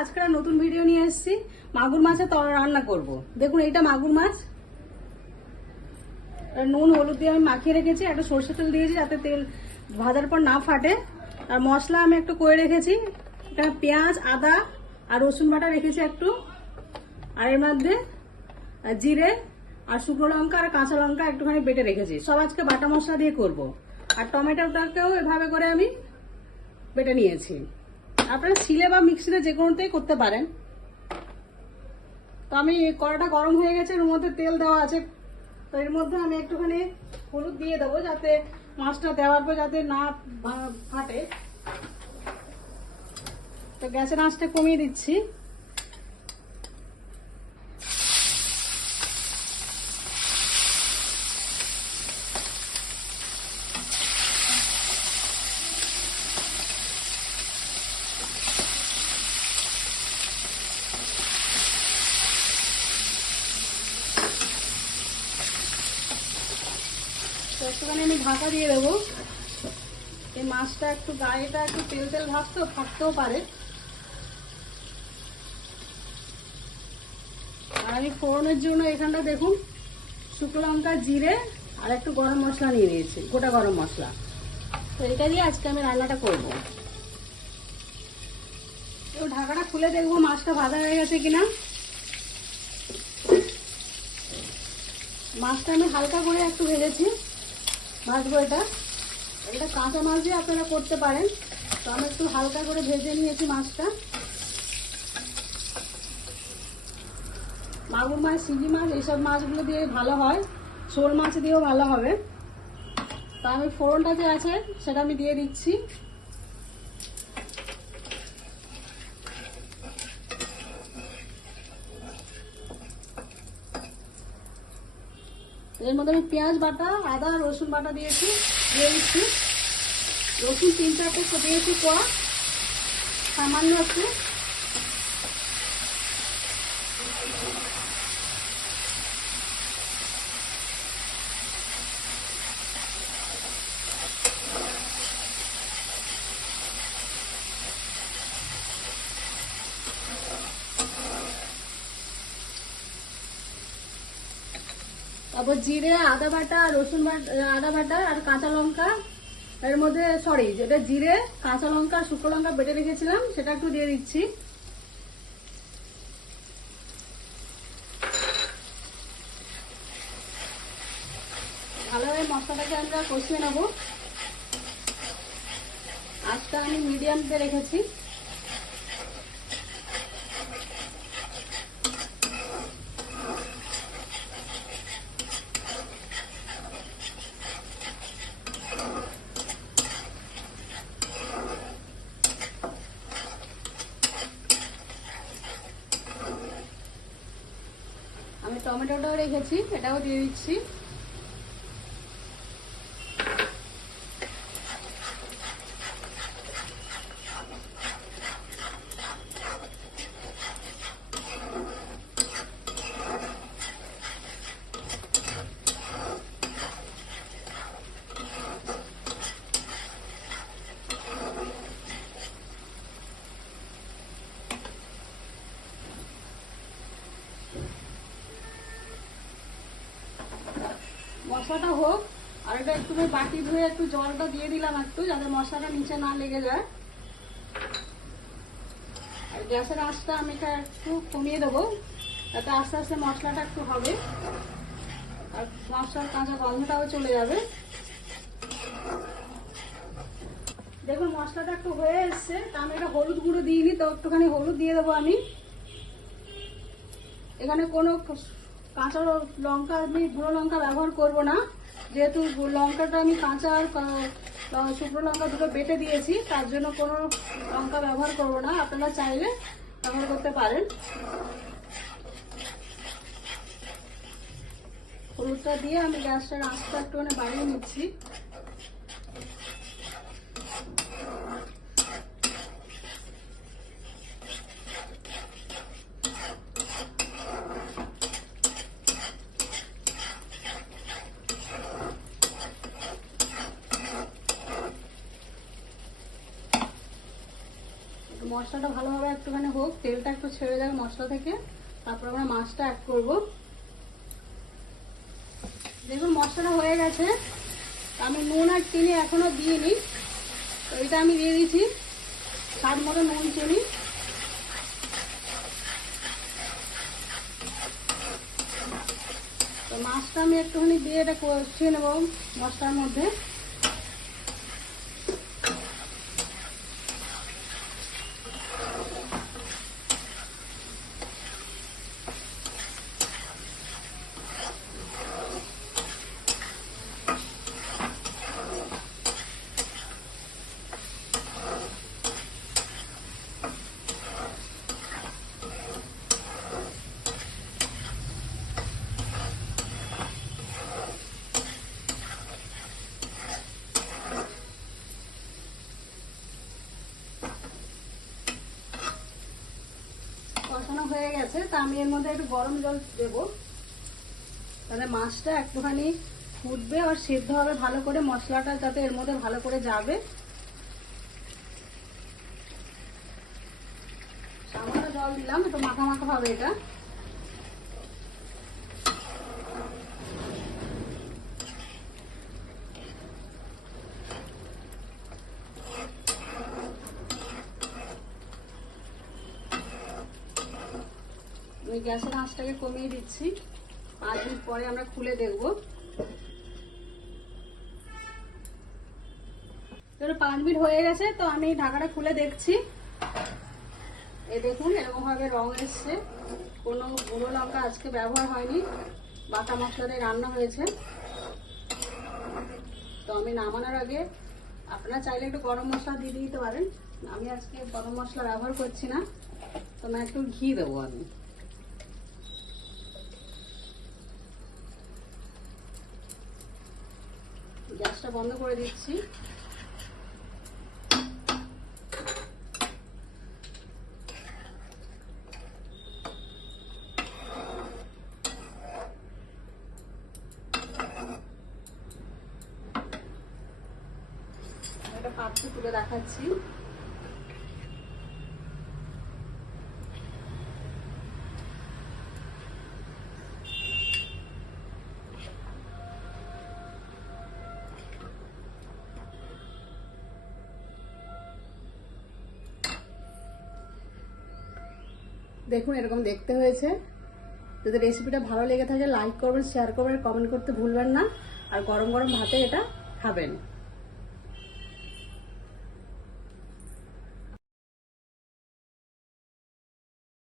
আজকে একটা নতুন ভিডিও নিয়ে এসেছি। মাগুর মাছের রান্না করব। দেখুন এইটা মাগুর মাছ, নুন হলুদ দিয়ে আমি মাখিয়ে রেখেছি, একটা সরষের তেল দিয়েছি যাতে তেল ভাজার পর না ফাটে। আর মশলা আমি একটু করে রেখেছি, এখানে পেঁয়াজ আদা আর রসুন বাটা রেখেছি একটু, আর এর মধ্যে জিরে আর শুকনো লঙ্কা আর কাঁচা লঙ্কা একটুখানি বেটে রেখেছি। সব আজকে বাটা মশলা দিয়ে করব। আর টমেটোটাকেও এভাবে করে আমি বেটে নিয়েছি। আপনারা শিলে বা মিক্সিতে যে কোনোতেই করতে পারেন। তো আমি কড়াটা গরম হয়ে গেছে, এর মধ্যে তেল দেওয়া আছে, তো এর মধ্যে আমি একটুখানি হলুদ দিয়ে দেবো যাতে মাছটা দেওয়ার পর যাতে না ফাটে। তো গ্যাসের আঁচটা কমিয়ে দিচ্ছি। তো একটুখানি আমি ঢাকা দিয়ে দেবো। এই মাছটা একটু গায়েটা একটু তেল তেল ভাব, তো ফাটতেও পারে। আর আমি ফোড়নের জন্য এখানটা দেখুন শুকনো লঙ্কা জিরে আর একটু গরম মশলা নিয়ে নিয়েছি, গোটা গরম মশলা। তো এটা দিয়ে আজকে আমি রান্নাটা করব। তো ঢাকাটা খুলে দেখবো মাছটা ভাজা হয়ে গেছে কিনা। মাছটা আমি হালকা করে একটু ভেজেছি, ভাজবো এটা। এটা কাঁচা মাছ দিয়ে আপনারা করতে পারেন, তো আমি একটু হালকা করে ভেজে নিয়েছি মাছটা। মাগুর মাছ, শিঙি মাছ, এইসব মাছগুলো দিয়ে ভালো হয়, শোল মাছ দিয়েও ভালো হবে। তো আমি ফোড়নটা যে আছে সেটা আমি দিয়ে দিচ্ছি। এর মধ্যে আমি পেঁয়াজ বাটা আদা রসুন বাটা দিয়ে দিচ্ছি। রসুন 3-4টে দিয়েছি কোয়া, সামান্য একটু। তারপর জিরে আদা বাটা রসুন বাটা আদা বাটা আর কাঁচা লঙ্কা, এর মধ্যে যেটা জিরে কাঁচা লঙ্কা শুকনো লঙ্কা বেটে রেখেছিলাম সেটা একটু দিয়ে দিচ্ছি। ভালোভাবে মশলাটাকে আমরা কষিয়ে নেব। আজটা আমি মিডিয়ামতে রেখেছি। আমি টমেটোটাও রেখেছি, এটাও দিয়ে দিচ্ছি। মশলাটা হোক, আর এটা একটু বাটি ধুয়ে একটু জলটা দিয়ে দিলাম একটু, যাতে মশলাটা নিচে না লেগে যায়। আর গ্যাসের আঁচটা আমি এটা একটু কমিয়ে দেবো, যাতে আস্তে আস্তে মশলাটা একটু হবে আর মশলার কাঁচা গন্ধটাও চলে যাবে। দেখুন মশলাটা একটু হয়ে এসছে, তা আমি এটা হলুদ গুঁড়ো দিইনি, তো একটুখানি হলুদ দিয়ে দেবো আমি। এখানে কোনো কাঁচা লঙ্কা আমি গুঁড়ো লঙ্কা ব্যবহার করব না, যেহেতু লঙ্কাটা আমি কাঁচা আর শুকনো লঙ্কা দুটো বেটে দিয়েছি, তার জন্য কোনো লঙ্কা ব্যবহার করব না। আপনারা চাইলে ব্যবহার করতে পারেন। হলুদটা দিয়ে আমি গ্যাসটার আঁচটা একটুখানি বাড়িয়ে নিচ্ছি। মশলাটা ভালোভাবে একটুখানি হোক, তেলটা একটু ছেড়ে যাবে মশলা থেকে, তারপর আমরা মাছটা অ্যাড করবো। দেখুন মশলাটা হয়ে গেছে, আমি নুন আর চিনি এখনো দিইনি, তো এটা আমি দিয়ে দিচ্ছি স্বাদ মতো নুন চিনি। তো মাছটা আমি একটুখানি দিয়ে এটা কষিয়ে নেবো মশলার মধ্যে। কষানো হয়ে গেছে, তা আমি এর মধ্যে একটু গরম জল দেবো, তাহলে মাছটা একটুখানি ফুটবে আর সেদ্ধ হবে ভালো করে, মশলাটা যাতে এর মধ্যে ভালো করে যাবে। সামান্য জল দিলাম, একটু মাখা মাখা হবে এটা। আমি গ্যাসের আঁচটাকে কমিয়ে দিচ্ছি, 5 মিনিট পরে আমরা খুলে দেখবো। 5 মিনিট হয়ে গেছে, তো আমি ঢাকাটা খুলে দেখছি। এই দেখুন এরকম ভাবে রং এসছে, কোনো গুঁড়ো লঙ্কা আজকে ব্যবহার হয়নি, বাটা মশলাতে রান্না হয়েছে। তো আমি নামানোর আগে আপনারা চাইলে একটু গরম মশলা দিয়ে দিতে পারেন, আমি আজকে গরম মশলা ব্যবহার করছি না, তো না একটু ঘি দেবো আমি। গ্যাসটা বন্ধ করে দিচ্ছি। একটা পাত্রে তুলে দেখাচ্ছি। দেখুন এরকম দেখতে হয়েছে। যদি রেসিপিটা ভালো লেগে থাকে লাইক করবেন, শেয়ার করবেন, কমেন্ট করতে ভুলবেন না, আর গরম গরম ভাতে এটা খাবেন।